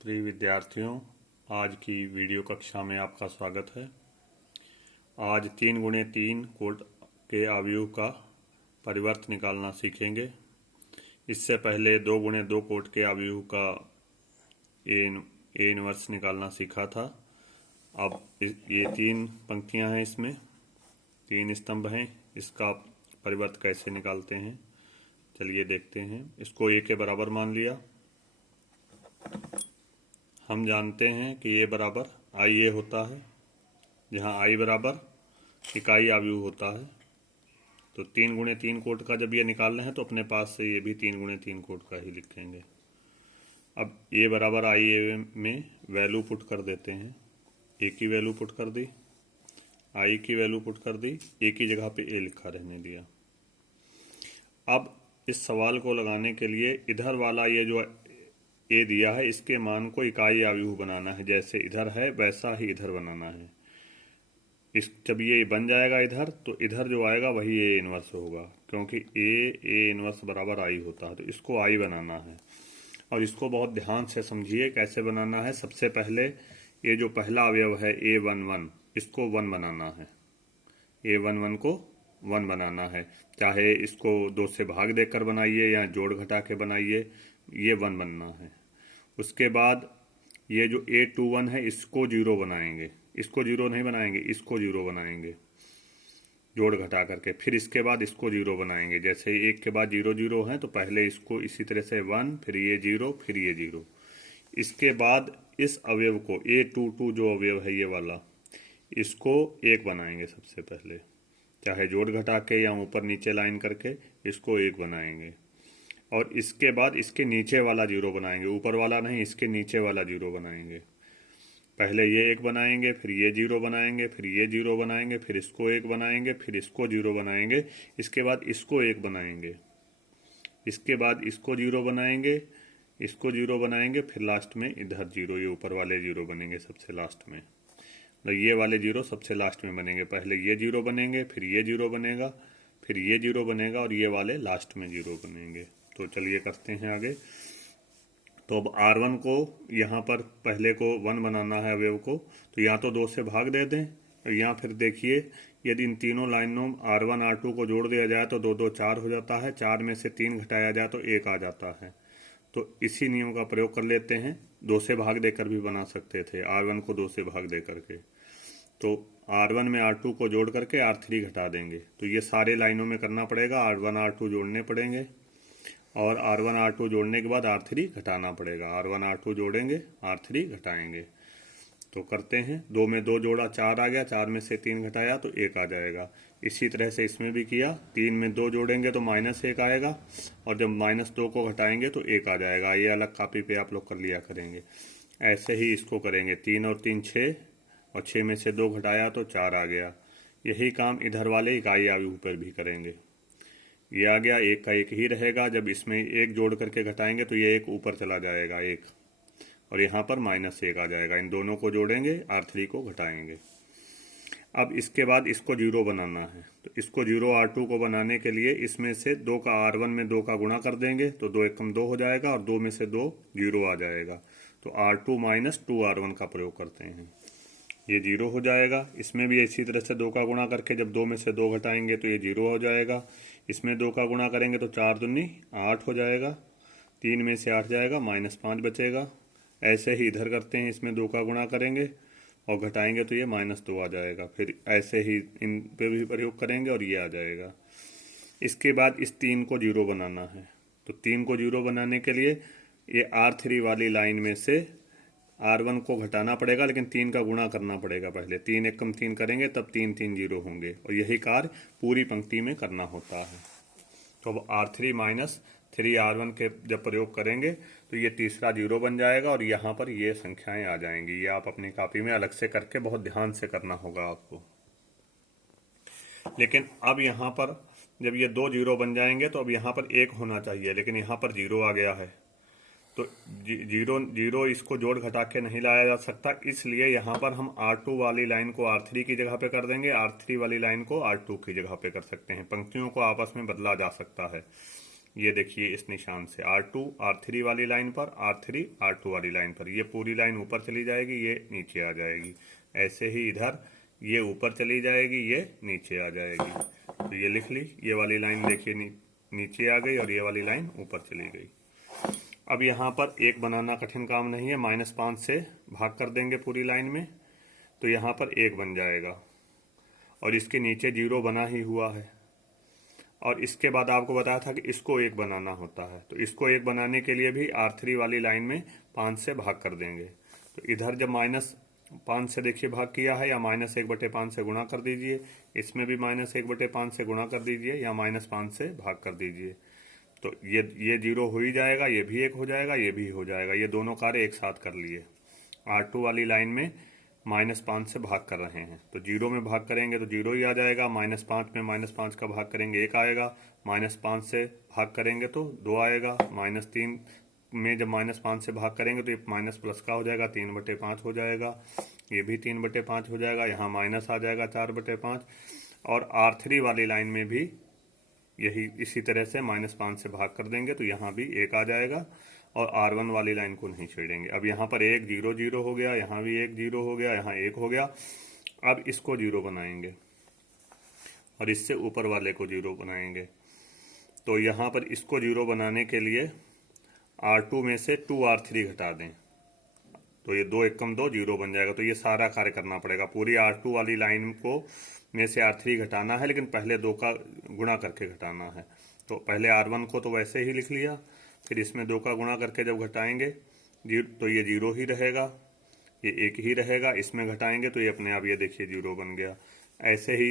प्रिय विद्यार्थियों, आज की वीडियो कक्षा में आपका स्वागत है। आज 3 × 3 कोट के अवयव का परिवर्त निकालना सीखेंगे। इससे पहले 2 × 2 कोट के अवयव का ए इनवर्स निकालना सीखा था। अब ये 3 पंक्तियां हैं, इसमें 3 स्तंभ हैं। इसका परिवर्त कैसे निकालते हैं, चलिए देखते हैं। इसको ए के बराबर मान लिया। हम जानते हैं कि ए बराबर आई ए होता है, जहाँ आई बराबर इकाई अवयव होता है। तो 3 × 3 कोट का जब ये निकाल रहे हैं तो अपने पास से ये भी 3 × 3 कोट का ही लिखेंगे। अब ए बराबर आई ए में वैल्यू पुट कर देते हैं। ए की वैल्यू पुट कर दी, आई की वैल्यू पुट कर दी, ए की जगह पे ए लिखा रहने दिया। अब इस सवाल को लगाने के लिए इधर वाला ये जो ए दिया है, इसके मान को इकाई अवयव बनाना है। जैसे इधर है वैसा ही इधर बनाना है। इस जब ये बन जाएगा इधर, तो इधर जो आएगा वही ए इनवर्स होगा, क्योंकि ए इनवर्स बराबर आई होता है। तो इसको आई बनाना है और इसको बहुत ध्यान से समझिए कैसे बनाना है। सबसे पहले ये जो पहला अवयव है A11, इसको 1 बनाना है। A11 को 1 बनाना है, चाहे इसको 2 से भाग देकर बनाइए या जोड़ घटा के बनाइए, ये 1 बनना है। उसके बाद ये जो A21 है, इसको 0 बनाएंगे। इसको 0 नहीं बनाएंगे, इसको 0 बनाएंगे जोड़ घटा करके। फिर इसके बाद इसको 0 बनाएंगे। जैसे एक के बाद 0 0 है, तो पहले इसको इसी तरह से 1, फिर ये 0, फिर ये 0। इसके बाद इस अवयव को A22 जो अवयव है ये वाला, इसको 1 बनाएंगे सबसे पहले, चाहे जोड़ घटा के या ऊपर नीचे लाइन करके इसको 1 बनाएंगे। और इसके बाद इसके नीचे वाला 0 बनाएंगे, ऊपर वाला नहीं, इसके नीचे वाला 0 बनाएंगे। पहले ये 1 बनाएंगे, फिर ये 0 बनाएंगे, फिर ये 0 बनाएंगे, फिर इसको 1 बनाएंगे, फिर इसको 0 बनाएंगे। इसके बाद इसको 1 बनाएंगे, इसके बाद इसको 0 बनाएंगे, इसको 0 बनाएंगे, फिर लास्ट में इधर 0, ये ऊपर वाले 0 बनेंगे सबसे लास्ट में। तो ये वाले 0 सबसे लास्ट में बनेंगे। पहले ये 0 बनेंगे, फिर ये 0 बनेगा, फिर ये 0 बनेगा और ये वाले लास्ट में 0 बनेंगे। तो चलिए करते हैं आगे। तो अब R1 को यहाँ पर पहले को 1 बनाना है अवयव को, तो या तो 2 से भाग दे दें या फिर देखिए, यदि इन तीनों लाइनों R1 R2 को जोड़ दिया जाए तो 2 2 4 हो जाता है। 4 में से 3 घटाया जाए तो 1 आ जाता है। तो इसी नियम का प्रयोग कर लेते हैं। 2 से भाग देकर भी बना सकते थे, R1 को 2 से भाग दे करके। तो R1 में R2 को जोड़ करके R3 घटा देंगे। तो ये सारे लाइनों में करना पड़ेगा, R1 R2 जोड़ने पड़ेंगे और R1 R2 जोड़ने के बाद R3 घटाना पड़ेगा। R1 R2 जोड़ेंगे, R3 घटाएंगे। तो करते हैं। 2 में 2 जोड़ा 4 आ गया, 4 में से 3 घटाया तो 1 आ जाएगा। इसी तरह से इसमें भी किया। 3 में 2 जोड़ेंगे तो -1 आएगा और जब -2 को घटाएंगे तो 1 आ जाएगा। ये अलग कॉपी पे आप लोग कर लिया करेंगे। ऐसे ही इसको करेंगे। 3 और 3 6 और 6 में से 2 घटाया तो 4 आ गया। यही काम इधर वाले इकाई अवयव पर भी करेंगे। ये आ गया, 1 का 1 ही रहेगा। जब इसमें 1 जोड़ करके घटाएंगे तो ये 1 ऊपर चला जाएगा 1, और यहाँ पर -1 आ जाएगा। इन दोनों को जोड़ेंगे, R3 को घटाएंगे। अब इसके बाद इसको 0 बनाना है। तो इसको 0 R2 को बनाने के लिए इसमें से 2 का R1 में 2 का गुणा कर देंगे, तो 2 एकम 2 हो जाएगा और 2 में से 2 0 आ जाएगा। तो R2 - 2R1 का प्रयोग करते हैं, ये 0 हो जाएगा। इसमें भी इसी तरह से 2 का गुणा करके जब 2 में से 2 घटाएंगे तो ये 0 हो जाएगा। इसमें 2 का गुणा करेंगे तो 4 दूनी 8 हो जाएगा। 3 में से 8 जाएगा, -5 बचेगा। ऐसे ही इधर करते हैं, इसमें 2 का गुणा करेंगे और घटाएंगे तो ये -2 आ जाएगा। फिर ऐसे ही इन पे भी प्रयोग करेंगे और ये आ जाएगा। इसके बाद इस 3 को 0 बनाना है। तो 3 को 0 बनाने के लिए ये R3 वाली लाइन में से R1 को घटाना पड़ेगा, लेकिन 3 का गुणा करना पड़ेगा पहले। 3 एकम 3 करेंगे तब 3 3 0 होंगे, और यही कार्य पूरी पंक्ति में करना होता है। तो अब R3 - 3R1 के जब प्रयोग करेंगे तो ये तीसरा 0 बन जाएगा और यहाँ पर ये संख्याएं आ जाएंगी। ये आप अपनी कॉपी में अलग से करके बहुत ध्यान से करना होगा आपको। लेकिन अब यहाँ पर जब ये 2 0 बन जाएंगे तो अब यहाँ पर 1 होना चाहिए, लेकिन यहाँ पर 0 आ गया है। तो 0 इसको जोड़ घटा के नहीं लाया जा सकता, इसलिए यहाँ पर हम R2 वाली लाइन को R3 की जगह पे कर देंगे, R3 वाली लाइन को R2 की जगह पे कर सकते हैं। पंक्तियों को आपस में बदला जा सकता है। ये देखिए इस निशान से R2 R3 वाली लाइन पर, R3 R2 वाली लाइन पर, ये पूरी लाइन ऊपर चली जाएगी, ये नीचे आ जाएगी। ऐसे ही इधर ये ऊपर चली जाएगी, ये नीचे आ जाएगी। तो ये लिख ली, ये वाली लाइन देखिए नीचे आ गई और ये वाली लाइन ऊपर चली गई। अब यहाँ पर एक बनाना कठिन काम नहीं है, -5 से भाग कर देंगे पूरी लाइन में, तो यहाँ पर 1 बन जाएगा और इसके नीचे 0 बना ही हुआ है। और इसके बाद आपको बताया था कि इसको 1 बनाना होता है, तो इसको 1 बनाने के लिए भी R3 वाली लाइन में 5 से भाग कर देंगे। तो इधर जब -5 से देखिए भाग किया है, या -1/5 से गुणा कर दीजिए, इसमें भी -1/5 से गुणा कर दीजिए, या -5 से भाग कर दीजिए। तो ये 0 हो ही जाएगा, ये भी 1 हो जाएगा, ये भी हो जाएगा। ये दोनों कार्य एक साथ कर लिए। R2 वाली लाइन में -5 से भाग कर रहे हैं, तो 0 में भाग करेंगे तो 0 ही आ जाएगा। -5 में -5 का भाग करेंगे 1 आएगा, -5 से भाग करेंगे तो 2 आएगा। -3 में जब -5 से भाग करेंगे तो ये माइनस प्लस का हो जाएगा, 3/5 हो जाएगा। ये भी 3/5 हो जाएगा, यहाँ माइनस आ जाएगा 4/5। और R3 वाली लाइन में भी यही इसी तरह से -5 से भाग कर देंगे तो यहाँ भी 1 आ जाएगा, और R1 वाली लाइन को नहीं छेड़ेंगे। अब यहाँ पर 1 0 0 हो गया, यहाँ भी 1 0 हो गया, यहाँ 1 हो गया। अब इसको 0 बनाएंगे और इससे ऊपर वाले को 0 बनाएंगे। तो यहाँ पर इसको 0 बनाने के लिए R2 में से 2R3 घटा दें, तो ये 2 एकम 2 0 बन जाएगा। तो ये सारा कार्य करना पड़ेगा, पूरी R2 वाली लाइन को में से R3 घटाना है, लेकिन पहले 2 का गुणा करके घटाना है। तो पहले R1 को तो वैसे ही लिख लिया, फिर इसमें 2 का गुणा करके जब घटाएंगे तो ये 0 ही रहेगा, ये 1 ही रहेगा। इसमें घटाएंगे तो ये अपने आप ये देखिए 0 बन गया। ऐसे ही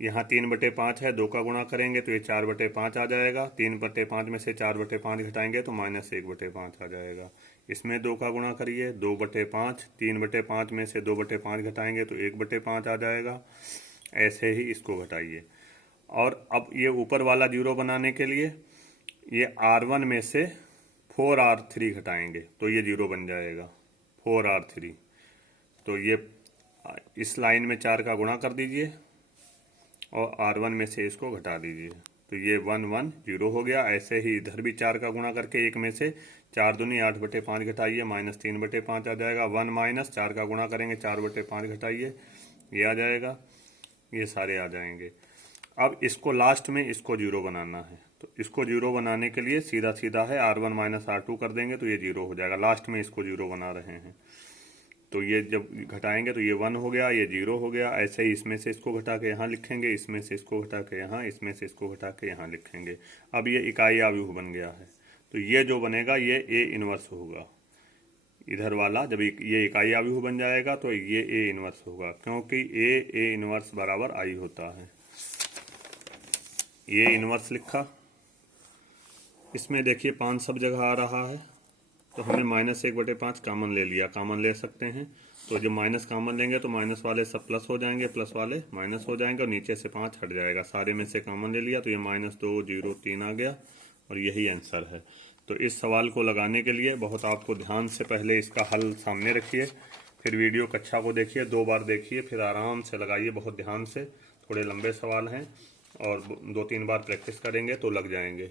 यहाँ 3/5 है, 2 का गुणा करेंगे तो ये 4/5 आ जाएगा। 3/5 में से 4/5 घटाएंगे तो -1/5 आ जाएगा। इसमें 2 का गुणा करिए, 2/5, 3/5 में से 2/5 घटाएंगे तो 1/5 आ जाएगा। ऐसे ही इसको घटाइए। और अब ये ऊपर वाला 0 बनाने के लिए ये R1 में से 4R3 घटाएंगे तो ये 0 बन जाएगा, 4R3। तो ये इस लाइन में 4 का गुणा कर दीजिए और R1 में से इसको घटा दीजिए, तो ये 1 1 0 हो गया। ऐसे ही इधर भी 4 का गुणा करके 1 में से 4 दूनी 8/5 घटाइए, -3/5 आ जाएगा। 1 माइनस 4 का गुणा करेंगे 4/5 घटाइए, ये आ जाएगा। ये सारे आ जाएंगे। अब इसको लास्ट में इसको 0 बनाना है, तो इसको 0 बनाने के लिए सीधा सीधा है R1 - R2 कर देंगे तो ये 0 हो जाएगा। लास्ट में इसको 0 बना रहे हैं, तो ये जब घटाएंगे तो ये 1 हो गया, ये 0 हो गया। ऐसे ही इसमें से इसको घटा के यहाँ लिखेंगे, इसमें से इसको घटा के यहाँ, इसमें से इसको घटा के यहाँ लिखेंगे। अब ये इकाई आव्यूह बन गया है, तो ये जो बनेगा ये A इनवर्स होगा। इधर वाला जब ये इकाई आव्यूह बन जाएगा तो ये A इनवर्स होगा, क्योंकि A इनवर्स बराबर I होता है। ये इनवर्स लिखा। इसमें देखिए 5 सब जगह आ रहा है, तो हमने -1/5 कॉमन ले लिया, कॉमन ले सकते हैं। तो जब माइनस कॉमन लेंगे तो माइनस वाले सब प्लस हो जाएंगे, प्लस वाले माइनस हो जाएंगे, और नीचे से 5 हट जाएगा। सारे में से कॉमन ले लिया तो ये -2 0 3 आ गया, और यही आंसर है। तो इस सवाल को लगाने के लिए बहुत आपको ध्यान से पहले इसका हल सामने रखिए, फिर वीडियो कक्षा को देखिए, 2 बार देखिए, फिर आराम से लगाइए बहुत ध्यान से। थोड़े लंबे सवाल हैं और 2-3 बार प्रैक्टिस करेंगे तो लग जाएंगे।